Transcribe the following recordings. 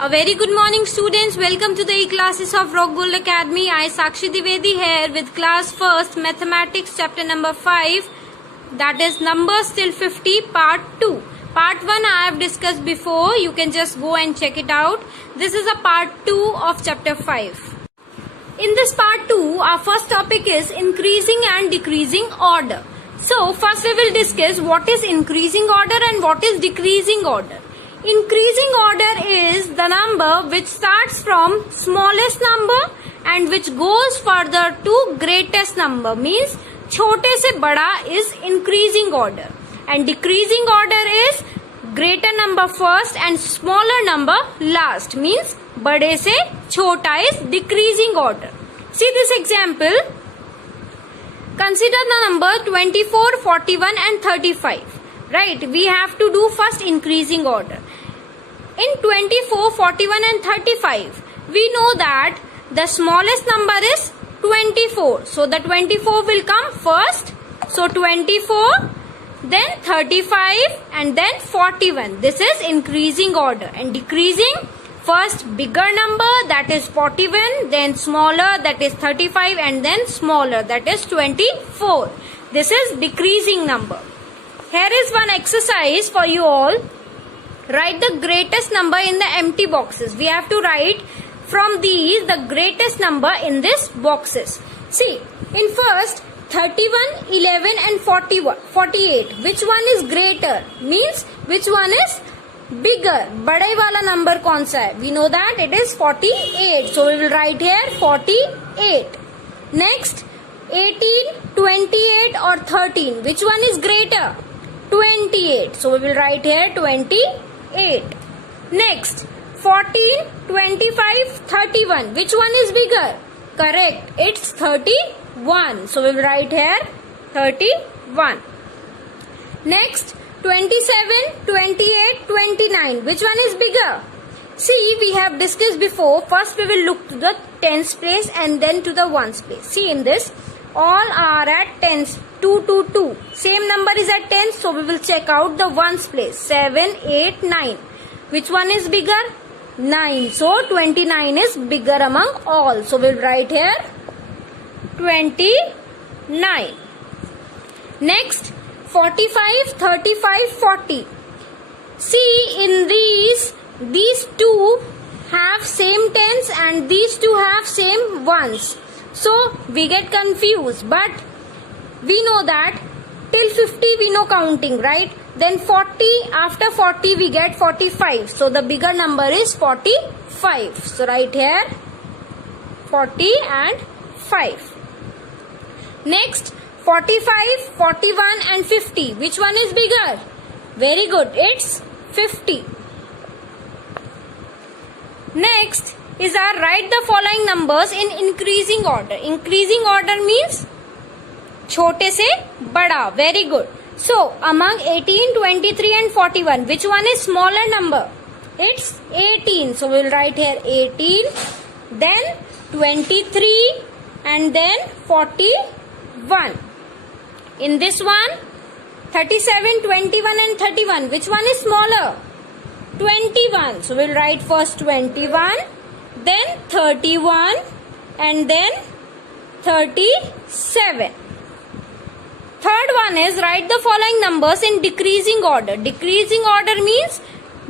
A very good morning, students. Welcome to the e-classes of Rock Gold Academy. I Sakshi Divedi here with class first mathematics chapter number 5, that is numbers till 50 part 2. Part 1 I have discussed before. You can just go and check it out. This is a part 2 of chapter 5. In this part 2, our first topic is increasing and decreasing order. So first we will discuss what is increasing order and what is decreasing order. Increasing order is the number which starts from smallest number and which goes further to greatest number, means छोटे से बड़ा is increasing order, and decreasing order is greater number first and smaller number last, means बड़े से छोटा is decreasing order. See this example. Consider the number 24, 41 and 35. Right, we have to do first increasing order. In 24, 41 and 35, we know that the smallest number is 24. So the 24 will come first. So 24, then 35 and then 41. This is increasing order. And decreasing, first bigger number, that is 41, then smaller, that is 35, and then smaller, that is 24. This is decreasing number. Here is one exercise for you all. Write the greatest number in the empty boxes. We have to write from these the greatest number in these boxes. See, in first 31, 11 and 48. Which one is greater? Means which one is bigger? बड़े वाला number कौन सा है? We know that it is 48. So we will write here 48. Next, 18, 28 or 13. Which one is greater? 28. So we will write here 28. Next, 14, 25, 31. Which one is bigger? Correct. It's 31. So we will write here 31. Next, 27, 28, 29. Which one is bigger? See, we have discussed before. First we will look to the tens place and then to the ones place. See, in this, all are at tens. 2, 2, 2. Same number is at tens, so we will check out the ones place. 7, 8, 9. Which one is bigger? 9. So 29 is bigger among all. So we will write here 29. Next, 45, 35, 40. See, in these two have same tens and these two have same ones. So we get confused, but we know that till 50 we know counting, right? Then 40, after 40 we get 45. So the bigger number is 45. So write here 40 and 5. Next, 45, 41 and 50. Which one is bigger? Very good. It's 50. Next is our write the following numbers in increasing order. Increasing order means छोटे से बड़ा. Very good. So among 18, 23 and 41, which one is smaller number? It's 18. So we will write here 18, then 23 and then 41. In this one, 37, 21 and 31, which one is smaller? 21. So we will write first 21, then 31 and then 37. Third one is write the following numbers in decreasing order. Decreasing order means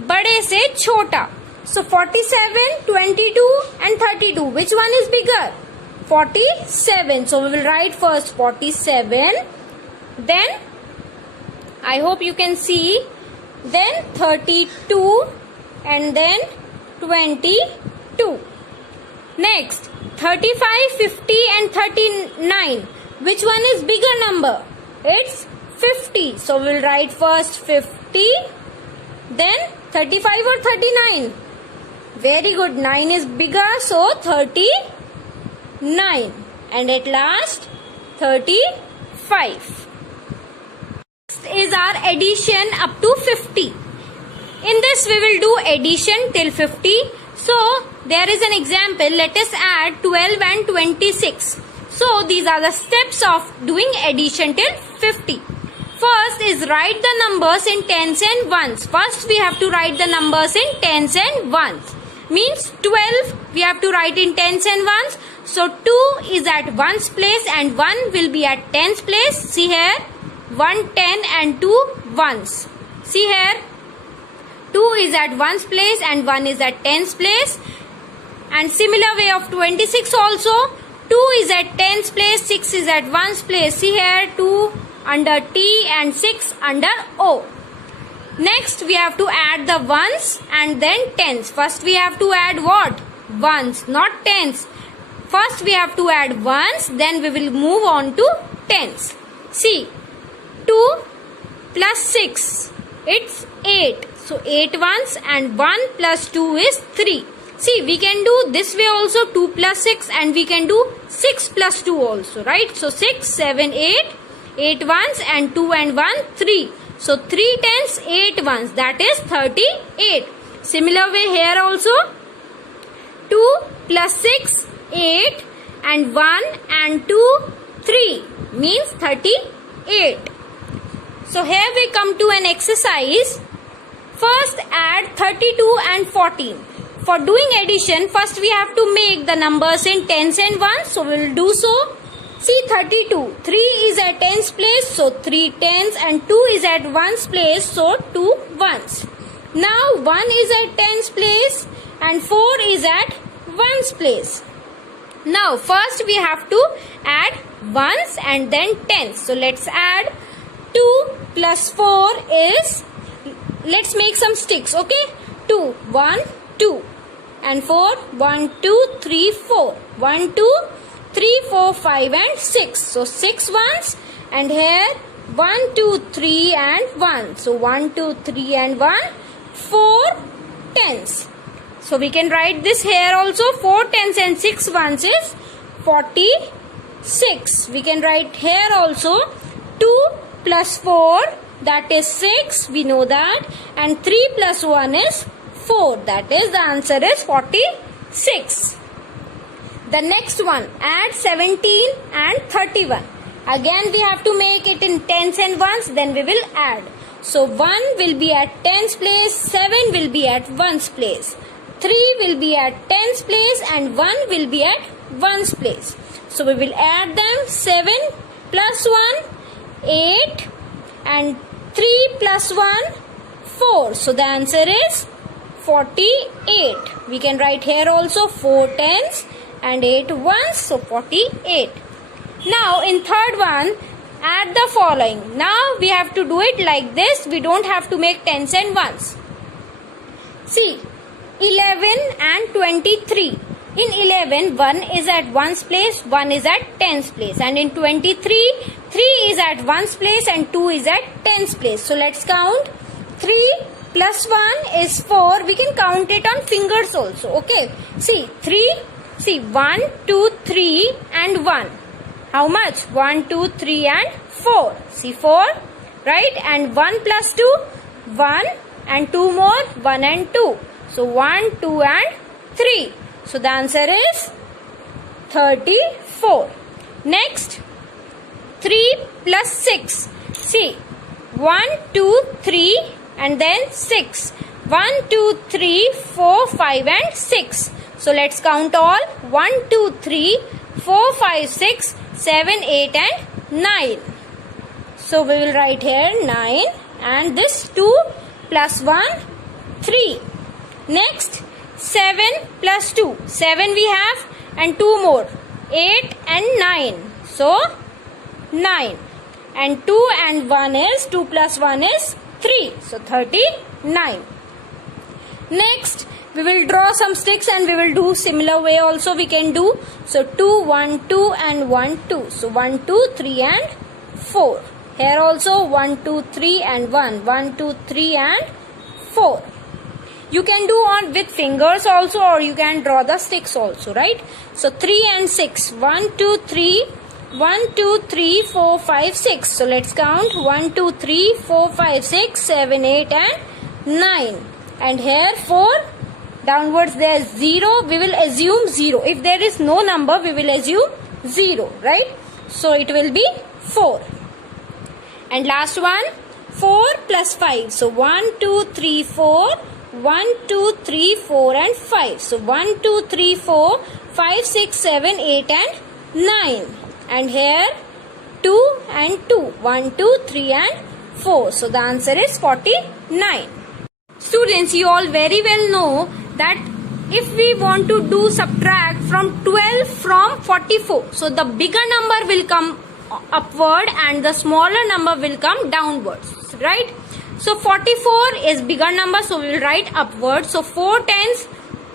बड़े से छोटा. So 47, 22 and 32. Which one is bigger? 47. So we will write first 47. Then I hope you can see. Then 32 and then 22. Next, 35, 50 and 39. Which one is bigger number? It's 50. So we will write first 50. Then 35 or 39. Very good. 9 is bigger. So 39. And at last 35. Next is our addition up to 50. In this we will do addition till 50. So there is an example. Let us add 12 and 26. So these are the steps of doing addition till 50. First is write the numbers in tens and ones. First we have to write the numbers in tens and ones. means 12 we have to write in tens and ones. So 2 is at ones place and 1 will be at tens place. See here, 1 10 and 2 ones. See here, 2 is at ones place and 1 is at tens place. And similar way of 26 also, 2 is at tens place, 6 is at ones place. See here, 2 under T and 6 under O. Next we have to add the ones and then tens. First we have to add what? Ones, not tens. First we have to add ones, then we will move on to tens. See, 2 plus 6, it's 8. So 8 ones and 1 plus 2 is 3. See, we can do this way also, 2 plus 6, and we can do 6 plus 2 also, right? So 6, 7, 8, 8 ones and 2 and 1, 3. So 3 tens, 8 ones, that is 38. Similar way here also, 2 plus 6, 8 and 1 and 2, 3 means 38. So here we come to an exercise. First add 32 and 14. For doing addition, first we have to make the numbers in tens and ones. So we will do so. See, 32. 3 is at tens place. So 3 tens and 2 is at ones place. So 2 ones. Now 1 is at tens place and 4 is at ones place. Now first we have to add ones and then tens. So let's add 2 plus 4 is, let's make some sticks, okay? 2, 1, 2. And 4, 1, 2, 3, 4. 1, 2, 3, 4, 5 and 6. So 6 ones and here 1, 2, 3 and 1. So 1, 2, 3 and 1. 4 tens. So we can write this here also. 4 tens and 6 ones is 46. We can write here also 2 plus 4, that is 6. We know that. And 3 plus 1 is 4. That is, the answer is 46. The next one, add 17 and 31. Again we have to make it in tens and ones, then we will add. So 1 will be at tens place, 7 will be at ones place, 3 will be at tens place and 1 will be at ones place. So we will add them. 7 plus 1, 8 and 3 plus 1, 4. So the answer is 48. We can write here also 4 tens and 8 ones, so 48. Now in third one, add the following. Now we have to do it like this. We don't have to make tens and ones. See, 11 and 23. In 11, 1 is at ones place, 1 is at tens place. And in 23, 3 is at ones place and 2 is at tens place. So let's count. 3 plus 1 is 4. We can count it on fingers also. Okay. See, 3. See, 1, 2, 3 and 1. How much? 1, 2, 3 and 4. See, 4. Right? And 1 plus 2, 1 and 2 more, 1 and 2. So 1, 2 and 3. So the answer is 34. Next, 3 plus 6. See, 1, 2, 3 and then 6. 1, 2, 3, 4, 5 and 6. So let's count all. 1, 2, 3, 4, 5, 6, 7, 8 and 9. So we will write here 9 and this 2 plus 1, 3. Next, 7 plus 2. 7 we have and 2 more. 8 and 9. So 9. And 2 and 1 is, 2 plus 1 is 3. So 39. Next, we will draw some sticks and we will do similar way also we can do. So 2, 1, 2 and 1, 2. So 1, 2, 3 and 4. Here also 1, 2, 3 and 1. 1, 2, 3 and 4. You can do on with fingers also or you can draw the sticks also, right? So 3 and 6. 1, 2, 3. 1, 2, 3, 4, 5, 6. So let's count. 1, 2, 3, 4, 5, 6, 7, 8 and 9. And here 4. Downwards there is 0. We will assume 0. If there is no number, we will assume 0, right? So it will be 4. And last one, 4 plus 5. So 1, 2, 3, 4. 1, 2, 3, 4 and 5. So 1, 2, 3, 4, 5, 6, 7, 8 and 9. And here 2 and 2. 1, 2, 3 and 4. So the answer is 49. Students, you all very well know that if we want to do subtract from 12 from 44, so the bigger number will come upward and the smaller number will come downwards, right? So 44 is bigger number, so we will write upward. So 4 tens,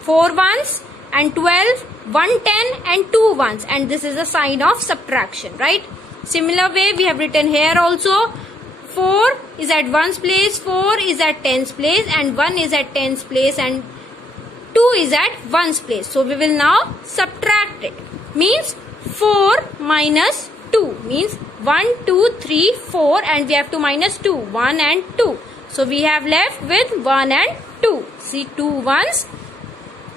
4 ones and 12, 1 10 and 2 ones, and this is a sign of subtraction, right? Similar way we have written here also. 4 is at 1's place, 4 is at 10's place and 1 is at 10's place and 2 is at 1's place. So we will now subtract it. Means 4 minus 2 means 1, 2, 3, 4 and we have to minus 2. 1 and 2. So we have left with 1 and 2. See 2 ones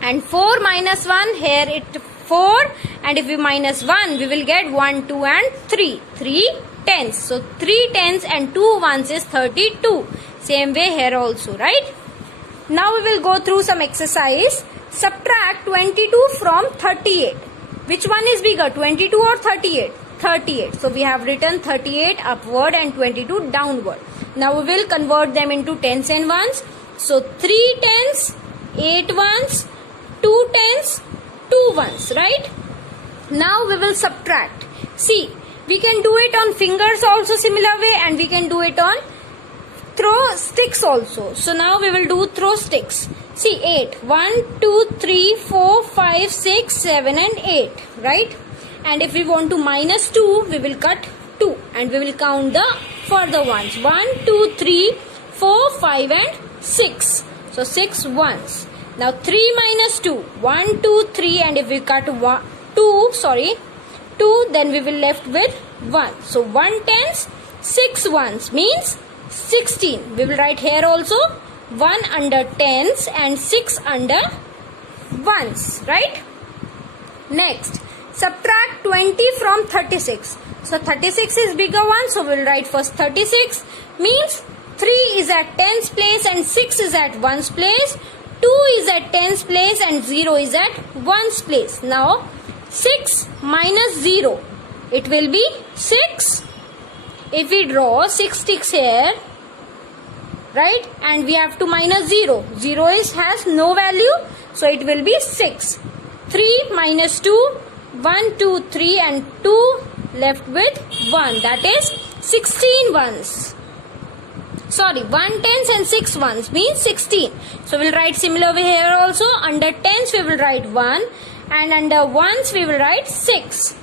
and 4 minus 1, here it 4 and if we minus 1 we will get 1, 2 and 3. 3 tens. So 3 tens and 2 ones is 32. Same way here also, right? Now we will go through some exercise. Subtract 22 from 38. Which one is bigger, 22 or 38? 38. So we have written 38 upward and 22 downward. Now we will convert them into tens and ones. So 3 tens, 8 ones, 2 tens, 2 ones, right? Now we will subtract. See, we can do it on fingers also similar way and we can do it on throw sticks also. So now we will do throw sticks. See 8. 1, 2, 3, 4, 5, 6, 7 and 8. Right? And if we want to minus 2, we will cut 2. And we will count the further ones. 1, 2, 3, 4, 5 and 6. So 6 ones. Now 3 minus 2. 1, 2, 3 and if we cut 2, then we will left with 1. So 1 tens, 6 ones means 16. We will write here also 1 under tens and 6 under ones, right? Next, subtract 20 from 36. So 36 is bigger one, so we will write first 36 means 3 is at tens place and 6 is at ones place. 2 is at tens place and 0 is at ones place. Now 6 minus 0, it will be 6. If we draw 6 sticks here, right, and we have to minus 0. 0 has no value, so it will be 6. 3 minus 2, 1, 2, 3 and 2 left with 1. That is 16 ones. Sorry, 1 tens and 6 ones means 16. So we will write similar way here also. Under tens we will write 1 and under ones we will write 6.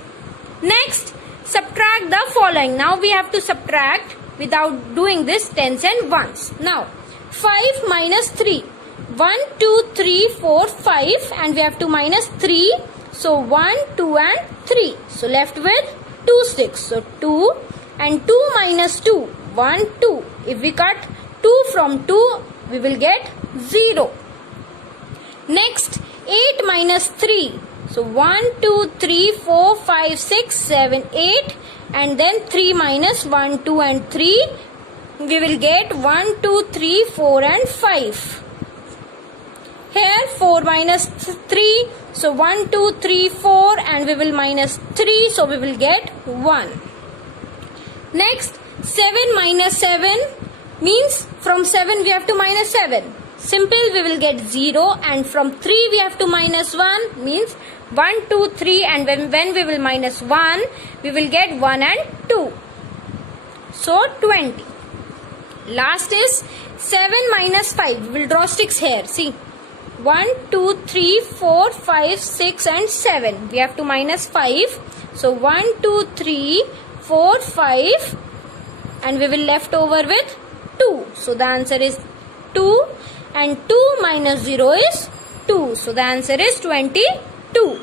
Next, subtract the following. Now we have to subtract without doing this tens and ones. Now 5 minus 3. 1, 2, 3, 4, 5 and we have to minus 3. So 1, 2 and 3. So left with 2 sticks. So 2 and 2 minus 2. 1, 2. If we cut 2 from 2, we will get 0. Next, 8 minus 3. So 1, 2, 3, 4, 5, 6, 7, 8 and then 3 minus 1, 2 and 3. We will get 1, 2, 3, 4 and 5. Here 4 minus 3. So 1, 2, 3, 4 and we will minus 3. So we will get 1. Next, 7 minus 7 means from 7 we have to minus 7. Simple, we will get 0 and from 3 we have to minus 1 means 1, 2, 3 and when we will minus 1 we will get 1 and 2. So 20. Last is 7 minus 5. We will draw sticks here. See 1, 2, 3, 4, 5, 6 and 7. We have to minus 5. So 1, 2, 3, 4, 5 and we will left over with 2. So the answer is 2 and 2 minus 0 is 2. So the answer is 22.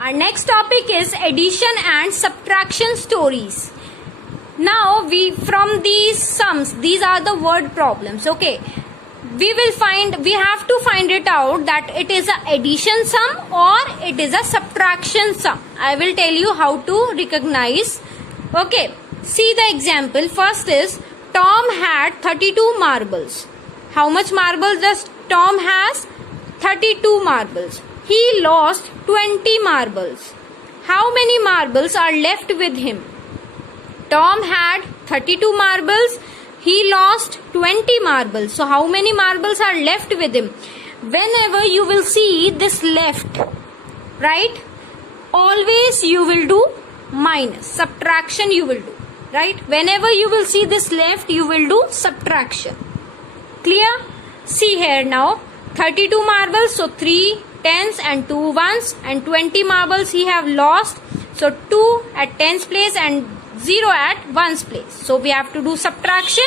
Our next topic is addition and subtraction stories. Now from these sums, these are the word problems, okay. We have to find it out that it is a addition sum or it is a subtraction sum. I will tell you how to recognize. Okay, see the example. First is Tom had 32 marbles. How much marbles does Tom has 32 marbles. He lost 20 marbles. How many marbles are left with him? Tom had 32 marbles. He lost 20 marbles. So how many marbles are left with him? Whenever you will see this left, right, always you will do minus. Subtraction you will do. Right? Whenever you will see this left, you will do subtraction. Clear? See here now. 32 marbles, so 3 tens and 2 ones, and 20 marbles he have lost. So 2 at tens place and 0 at ones place. So we have to do subtraction.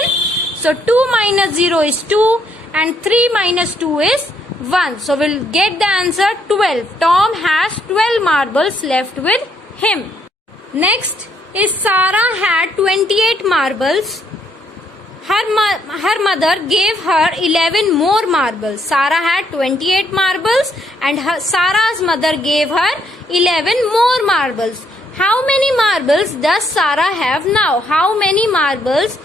So 2 minus 0 is 2 and 3 minus 2 is 1. So we'll get the answer 12. Tom has 12 marbles left with him. Next is Sarah had 28 marbles. Her mother gave her 11 more marbles. Sarah had 28 marbles and Sarah's mother gave her 11 more marbles. How many marbles does Sarah have now? How many marbles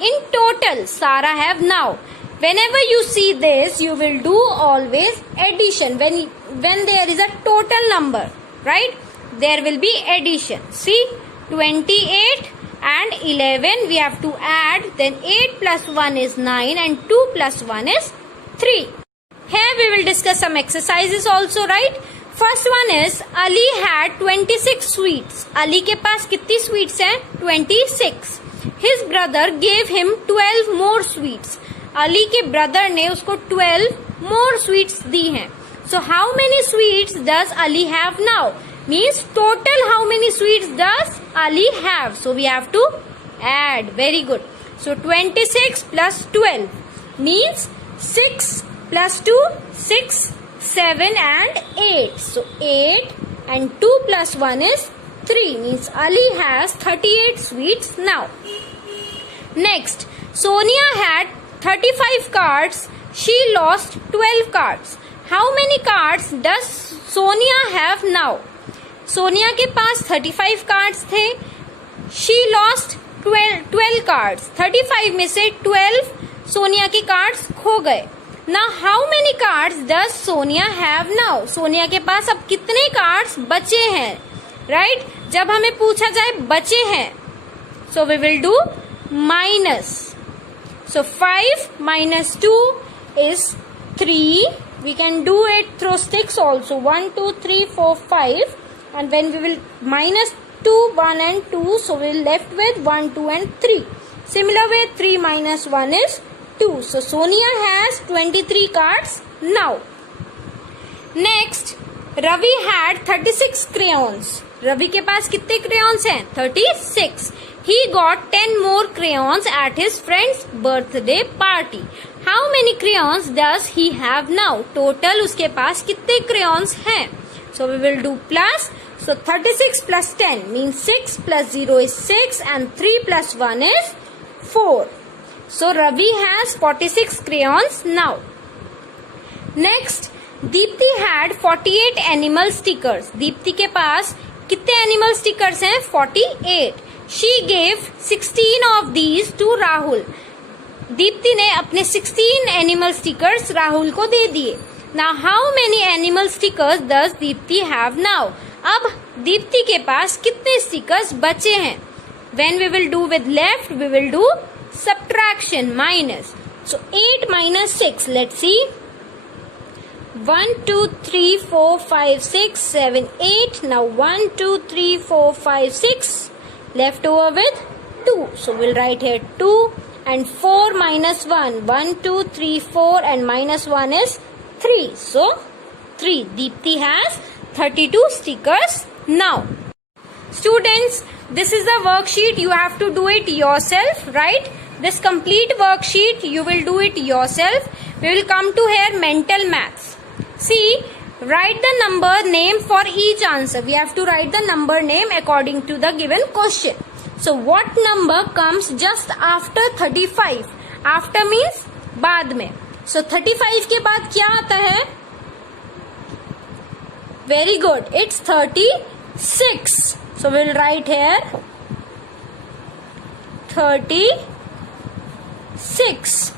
in total Sarah have now? Whenever you see this, you will do always addition. When there is a total number, right? There will be addition. See, 28 and 11 we have to add, then 8 plus 1 is 9 and 2 plus 1 is 3. Here we will discuss some exercises also, right? First one is Ali had 26 sweets. Ali के पास कितनी sweets हैं? 26. His brother gave him 12 more sweets. Ali के brother ने उसको 12 more sweets दी हैं. So how many sweets does Ali have now? Means total how many sweets does Ali have? So we have to add. Very good. So 26 plus 12 means 6 plus 2, 6, 7 and 8. So 8 and 2 plus 1 is 3. Means Ali has 38 sweets now. Next, Sonia had 35 cards. She lost 12 cards. How many cards does Sonia have now? Sonia के पास 35 cards थे. She lost 12 cards. 35 में से 12 सोनिया के cards खो गए. Now how many cards does Sonia have now? Sonia के पास अब कितने कार्ड्स बचे हैं? राइट? जब हमें पूछा जाए बचे हैं, so we will do minus. So 5 minus 2 is 3. We can do it through sticks also. 1, 2, 3, 4, 5. And when we will minus 2, 1 and 2, so we will left with 1, 2 and 3. Similar way, 3 minus 1 is 2. So Sonia has 23 cards now. Next, Ravi had 36 crayons. Ravi के पास कितने crayons हैं? 36. He got 10 more crayons at his friend's birthday party. How many crayons does he have now? Total उसके पास कितने crayons हैं? So we will do plus. So 36 plus 10 means 6 plus 0 is 6 and 3 plus 1 is 4. So Ravi has 46 crayons now. Next, Deepti had 48 animal stickers. Deepti के पास कितने animal stickers हैं? 48. She gave 16 of these to Rahul. Deepti ने अपने 16 animal stickers Rahul को दे दिए. Now how many animal stickers does Deepti have now? अब दीप्ति के पास कितने स्टिकर्स बचे हैं? When we will do with left, we will do subtraction, minus. So 8 minus 6, let's see. 1, 2, 3, 4, 5, 6, 7, 8. Now 1, 2, 3, 4, 5, 6. Left over with 2. So we'll write here 2 and 4 minus 1. 1, 2, 3, 4 and minus 1 is 3. So 3. Deepti has 32 stickers now. Students, this is the worksheet. You have to do it yourself, right? This complete worksheet, you will do it yourself. We will come to here mental maths. See, write the number name for each answer. We have to write the number name according to the given question. So what number comes just after 35? After means बाद में. So 35 के बाद क्या आता है? Very good. It's 36. So we'll write here 36.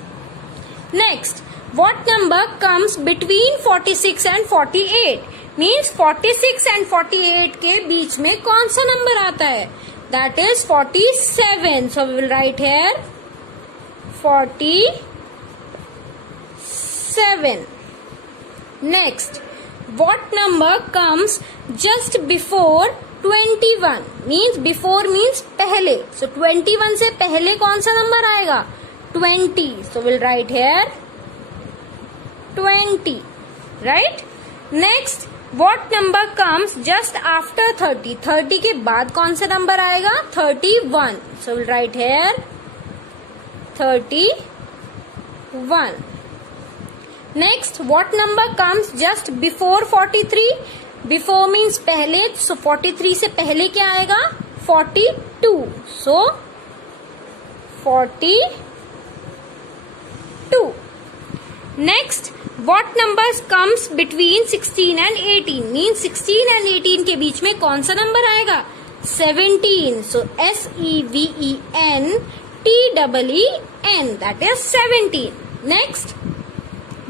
Next, what number comes between 46 and 48? Means 46 and 48 के बीच में कौन सा नंबर आता है? That is 47. So we will write here 47. Next, what number comes just before 21? Means before means पहले. So 21 से पहले कौन सा नंबर आएगा? 20. So we'll write here 20. Right? Next, what number comes just after 30? 30 के बाद कौन सा नंबर आएगा? 31. So we'll write here 31. Next, what number comes just before 43? Before means पहले. So 43 से पहले क्या आएगा? 42. So 42. Next, what numbers comes between 16 and 18? Means 16 and 18 के बीच में कौन सा नंबर आएगा? 17. So SEVEN that is 17. Next,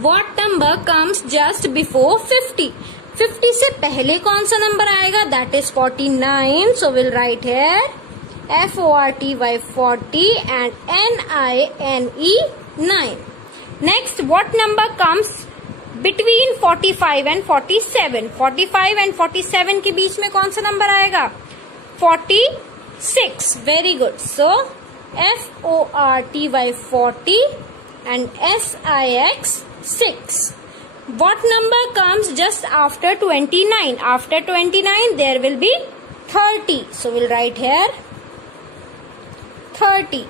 what number comes just before 50? 50 से पहले कौन सा नंबर आएगा? That is 49. So we'll write here FORTY 40 and NINE 9. Next, what number comes between 45 and 47? 45 and 47 के बीच में कौन सा नंबर आएगा? 46. Very good. So FORTY 40 and SIX 6. What number comes just after 29? After 29 there will be 30. So we'll write here 30.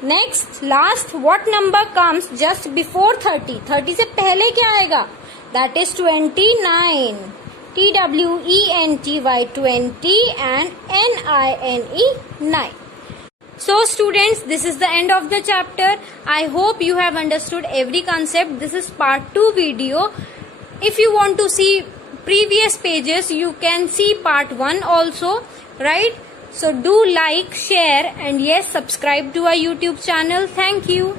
Next, last, what number comes just before 30? 30 से पहले क्या आएगा? That is 29. TWENTY 20 and NINE 9. So students, this is the end of the chapter. I hope you have understood every concept. This is part 2 video. If you want to see previous pages, you can see part 1 also, right? So do like, share and yes, subscribe to our YouTube channel. Thank you.